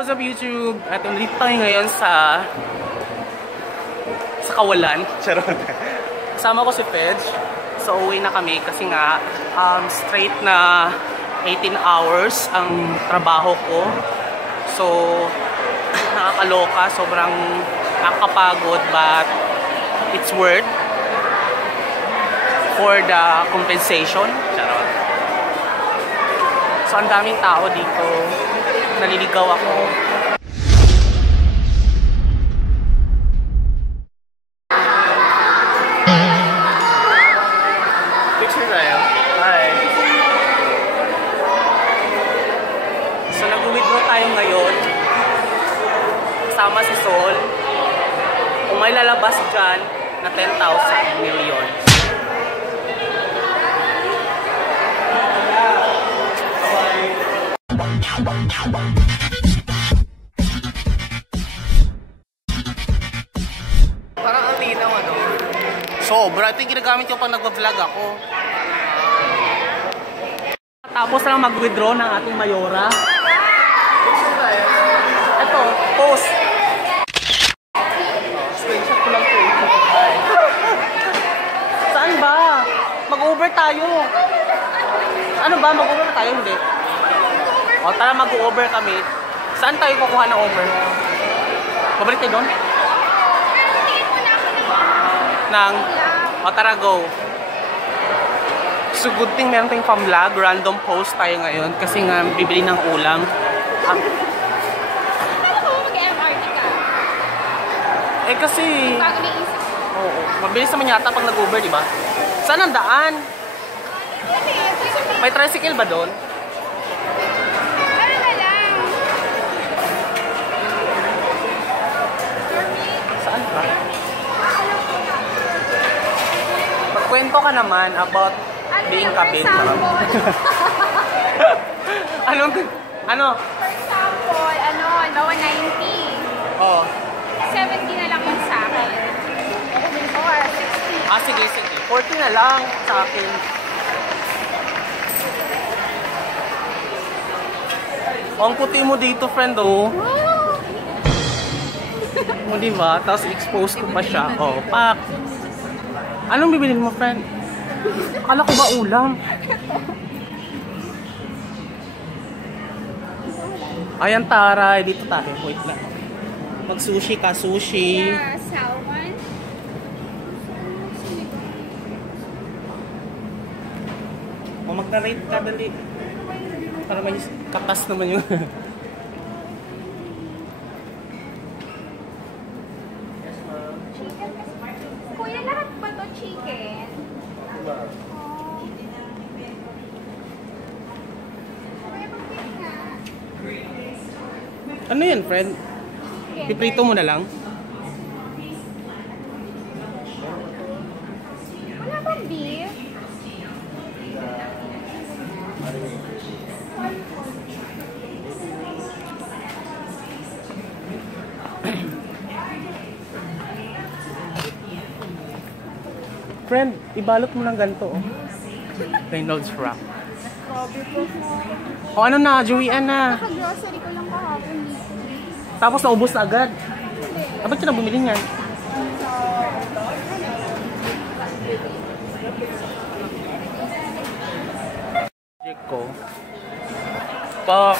What's up YouTube? At ulit tayo ngayon sa Kawalan. Charot. Kasama ko si Pedge. So uwi na kami kasi nga straight na 18 hours ang trabaho ko. So nakakaloka, sobrang nakakapagod, but it's worth for the compensation. Charot. So ang daming tao dito. Naliligaw ako. Picture tayo. Hi. So nag-withdraw tayo ngayon. Kasama si Sol. Kung may lalabas dyan na 10,000 million. Parang ang linaw, ano? Sobra. Ito yung ginagamit ko pag nag-vlog ako. Tapos lang mag-withdraw ng ating Mayora. Ito, post. Screenshot ko lang po. Saan ba? Mag-Uber tayo. Ano ba? Mag-Uber na tayo? Hindi. O tara, mag-Uber kami. Saan tayo kukuha ng Uber? Pabalik tayo doon? O tara, go. So good thing meron tayong pang-vlog. Random post tayo ngayon kasi nga bibili ng ulam. Eh kasi oo, mabilis naman yata pag nag-Uber, di ba? Saan ang daan? May tricycle ba doon? Saan ba? Magkwento ka naman about being kabit. Ano? For example, bawa 90. Oh. 70 na lang yung sa akin. Or 60. Sige. 40 na lang sa akin. Ang puti mo dito, friend, oh. O, diba? Tapos expose ko pa siya. Oh, pak. Anong bibilin mo, friend? Akala ko ba ulam? Ayan, taray. Dito tayo. Wait lang. Mag-sushi ka, sushi. Yeah, salmon. O, mag-narrate ka, dali. Para may katas naman yun. Kuya, lahat ba to chicken? Diba? Ano yan, friend? Piprito mo na lang? Wala bang beef? Friend, ibalot mo ng ganito, oh. Reynolds Wrap. O ano na, Joey-Ann na. Naka-grocery ko lang kahapon dito. Tapos naubos na agad. Ba't ka na bumili niyan? Project ko. Pa.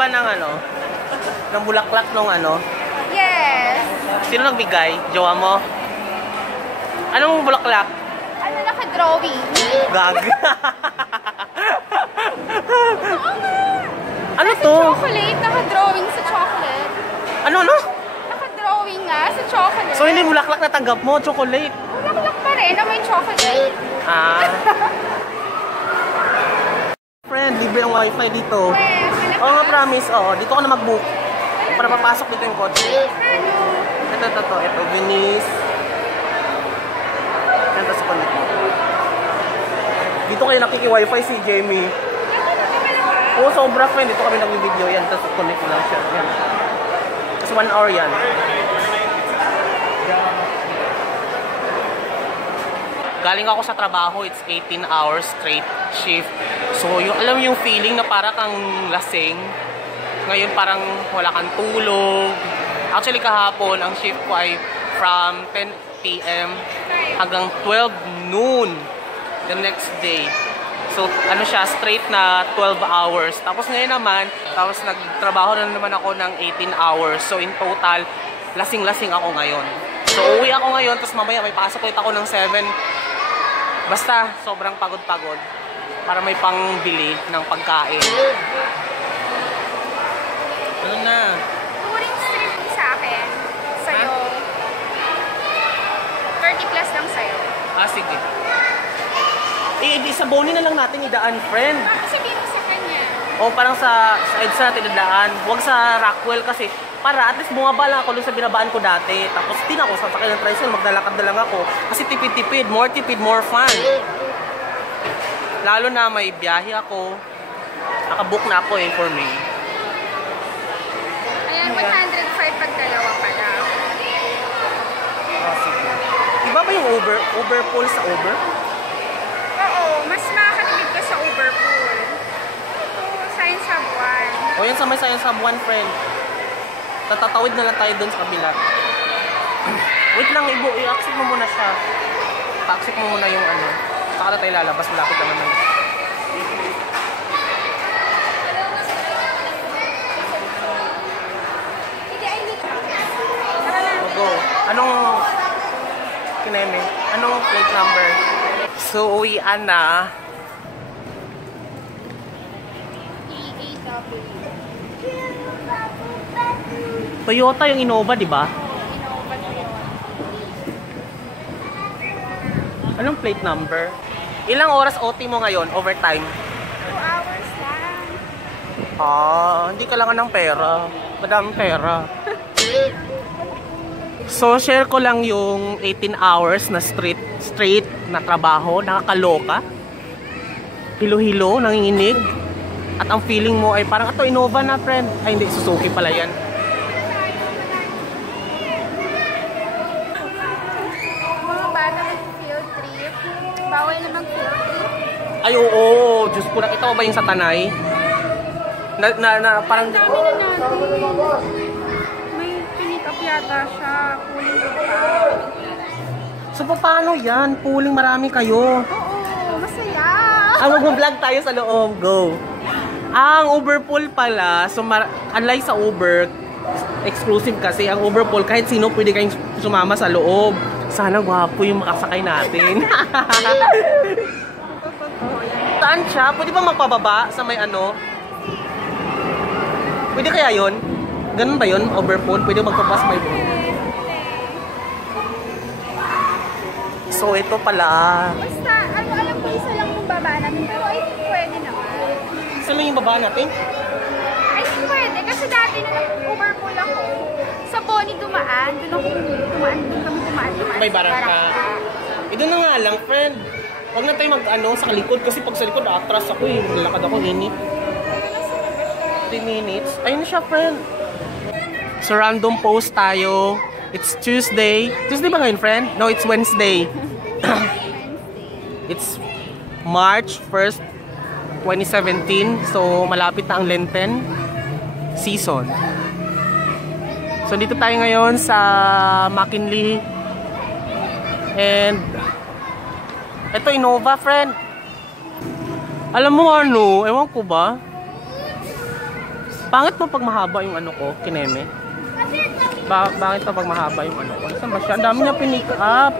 Ba ng ano? Ng bulaklak nung ano? Yes. Sino nagbigay? Jowa mo? Anong bulaklak? Ano, naka-drawing? Gag. Oo nga. Ano to? Chocolate, naka-drawing sa chocolate. Ano? Naka-drawing nga sa chocolate. So hindi bulaklak na tanggap mo, chocolate. Bulaklak pa rin. na may chocolate. Friend, libre ang wifi dito. Oo nga, promise. Oo, dito ka na mag-book. Para papasok dito yung kotse. Ito, Venice. Ito sa connect. Dito kayo nakiki-wifi si Jamie. Oo, sobra friend. Dito kami nag-video yan. Tapos connect lang siya. Yan. Kasi 1 hour yan. Galing ako sa trabaho, it's 18 hours straight shift. So, alam yung feeling na para kang lasing. Ngayon parang wala kang tulog. Actually kahapon, ang shift ko ay from 10 PM hanggang 12 noon the next day. So, ano siya, straight na 12 hours. Tapos ngayon naman, nagtrabaho na naman ako ng 18 hours. So, in total, lasing-lasing ako ngayon. So, uwi ako ngayon, tapos mamaya may pasok ulit ako ng 7. Basta, sobrang pagod-pagod para may pangbili ng pagkain. Ano na? Touring strip sa akin. Sa'yo. 30 plus lang sa'yo. Sige. Sa Bonnie na lang natin idaan, friend. Kasi dito sa kanya. O, parang sa EDSA natin idaan. Huwag sa Rockwell kasi para at least bumaba lang ako doon sa binabaan ko dati. Tapos din ako sa sakay ng tricycle, maglalakad na lang ako. Kasi tipid-tipid, more fun. Lalo na may biyahe ako. Nakabook na ako for me. Ayan, 105 pag dalawa pala. Sige. Iba ba yung Uber pool sa Uber? Oo, mas makakatipid ka sa Uber pool. Science Hub 1. O yan sa may Science Hub 1, friend. Tatatawid na lang tayo doon sa kabila. Wait lang, i-accept mo muna siya. Pa-accept mo muna yung ano. Saka na tayo lalabas, malapit na naman. Go. Anong kineme? Anong plate number? So, uwian na. 38W. Toyota yung Innova, di ba? Innova Toyota. Anong plate number? Ilang oras OT mo ngayon? Overtime? 2 hours lang. Hindi kailangan ng pera. Madaming pera. So, share ko lang yung 18 hours na straight na trabaho. Nakakaloka. Hilo-hilo, nanginginig. At ang feeling mo ay parang ito Innova na, friend. Ay, hindi. Suzuki pala yan. Mga bata mag-field trip. Bawal na mag-field trip. Ay, oo. Diyos ko, nakita ko ba yung sa Tanay? Parang... Ang dami na natin. May pinik up yata siya. Pooling pa. So, paano yan? Pooling marami kayo. Oo, masaya. Mag-vlog tayo sa loob. Go. Ang Uber pool pala, so unlike sa Uber, exclusive kasi, ang Uber pool, kahit sino pwede kayong sumama sa loob. Sana gwapo yung makasakay natin. Saan siya? Pwede ba magpababa sa may ano? Pwede kaya yun? Ganun ba yun? Uber pool? Pwede magpapas may pool? So, ito pala. Basta, alam ko isa lang yung baba namin, pero I think pwede naman. Isa lang yung baba natin? I think pwede, kasi dati na nag-Uber pool ako. Sa Bonnie dumaan, doon kami dumaan. May barangka. Doon na nga lang, friend. Huwag na tayo mag-ano sa likod, kasi pag sa likod, atras ako eh. Maglalakad ako, init. 3 minutes. Ayun siya, friend. So, random post tayo. It's Tuesday. Tuesday ba ngayon, friend? No, it's Wednesday. It's March 1st, 2017. So, malapit na ang Lenten season. So, dito tayo ngayon sa McKinley. And, ito, Innova, friend. Alam mo ano, ewan ko ba? Pangit mo pag mahaba yung ano ko, kineme. Bakit pa pag mahaba yung ano ko? Saan ba siya? Ang dami niya pinick up.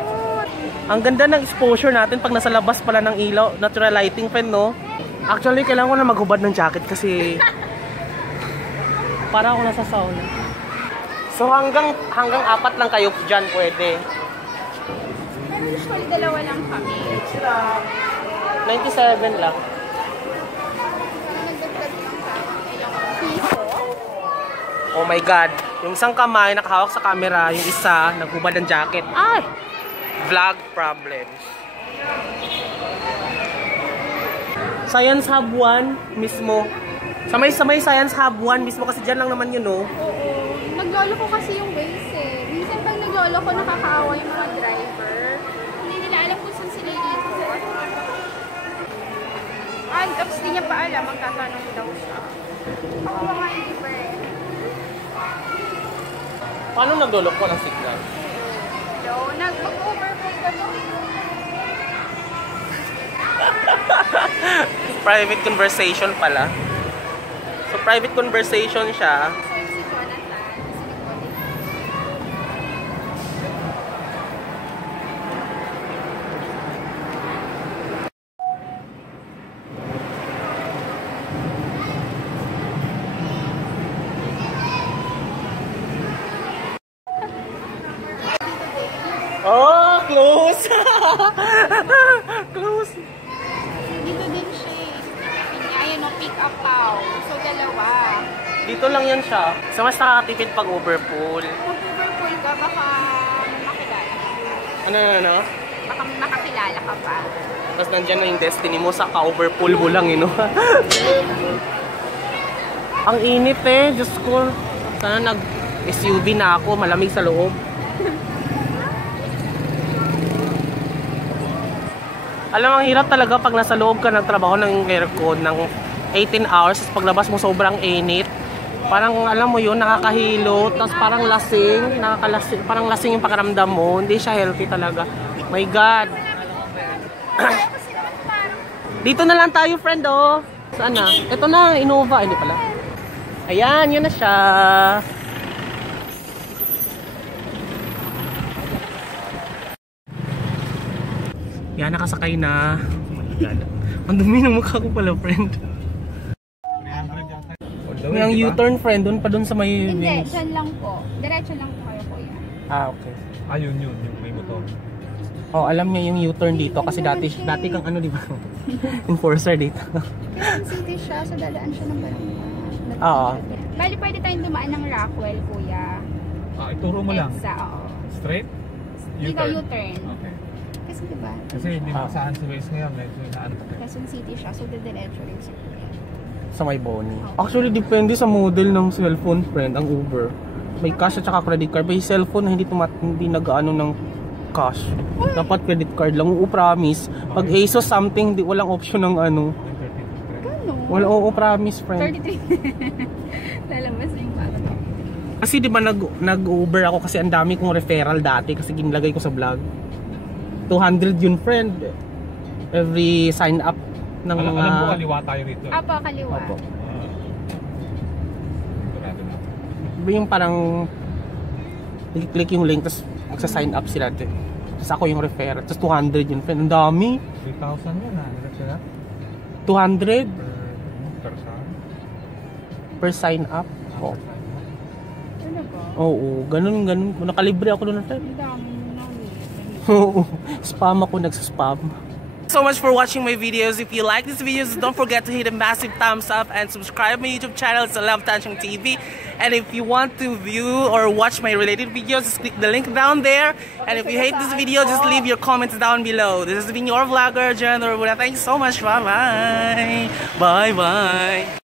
Ang ganda ng exposure natin pag nasa labas pala ng ilaw. Natural lighting, friend, no? Actually, kailangan ko na maghubad ng jacket kasi para ako nasa sauna. So, hanggang 4 lang kayo dyan pwede. Pero usually dalawa lang kami. 97 lang. Nagdagdag lang kami. Ilang piso. Oh my God. Yung isang kamay nakahawak sa camera, yung isa naghubad ng jacket. Ay! Vlog problems. Science Hub 1 mismo. Sa may Science Hub 1 mismo kasi dyan lang naman yun, no? Oo. Naglolo ko kasi yung Waze eh. Minsan pag naglolo ko, nakakaawa yung mga driver. Hindi nila alam kung saan sila iikot. Tapos di niya pa alam, magtatanong daw siya. Ako mga hindi pa eh. Paano naglolok ko ng signal? Hello? Mag-overflow ka to. Private conversation pala. So, private conversation siya. So, yung si Jonathan, kasi nag-call. Oh, close! Close! Dito din siya eh. Ayan o, pick up out. So, dalawa. Dito lang yan siya. So, mas nakakatipid pag overpool. Kung overpool ka, baka makilala. Ano? Baka makakilala ka pa. Tapos nandyan na yung destiny mo sa ka-overpool mo lang, you know? Ang init eh. Diyos ko. Sana nag-SUV na ako. Malamig sa loob. Alam, ang hirap talaga pag nasa loob ka nagtrabaho ng aircon ng 18 hours. Tapos paglabas mo sobrang init. Parang alam mo yun, nakakahilo. Tapos parang lasing. Parang lasing yung pakiramdam mo. Hindi siya healthy talaga. My God. Dito na lang tayo, friend, oh. Saan na? Ito na, Innova. Hindi pala. Ayan, yun na siya. Yan, nakasakay na. Oh my God. Ang dumi ng mukha ko pala, friend. May ang U-turn, friend. Doon pa doon sa may... Hindi, dyan lang po. Diretso lang po kayo, kuya. Okay. Yun. Yung may motor. Oh, alam niya yung U-turn dito kasi dati kang ano, di ba? Enforcer dito. Quezon City siya, so dadaan siya ng barangay. Oo. Bali, pwede tayong dumaan ng Rockwell, kuya. Ituro mo lang. Exa, oo. Straight? Dito U-turn. Okay. Kasi diba? Kasi hindi saan si Waze ngayon. Medyo saan. Quezon City siya, so diretso rin siya. Sa may Boni. Actually, depende sa model ng cellphone, friend, ang Uber. May cash at saka credit card. May cellphone na hindi nag-ano ng cash. Dapat credit card lang. Oo, promise. Pag ASUS something, walang option ng ano. Gano'n? Wala, oo, promise, friend. 33. Lalabas yung parang. Kasi di ba nag-Uber ako kasi ang dami kong referral dati kasi ginlagay ko sa vlog. 200 yun, friend. Every sign up ng mga... Alam mo, kaliwa tayo rito. Apo, kaliwa. Opo. Sigurado na. Diba yung parang click yung link tapos magsa-sign up sila. Tapos ako yung referral. Tapos 200 yun, friend. Ang dami. 3,000 yun, sila? 200 Per saan? per sign up. Oh. Ano ba? Oo, ganun. Nakalibre ako doon, friend. Ang dami na. Oo. Spam ako, nagsaspam. So much for watching my videos. If you like these videos, don't forget to hit a massive thumbs up and subscribe my YouTube channel. It's Love Tanchong TV. And if you want to view or watch my related videos, just click the link down there. And if you hate this video, just leave your comments down below. This has been your vlogger, Jen Orbuda. Thanks so much. Bye-bye. Bye-bye.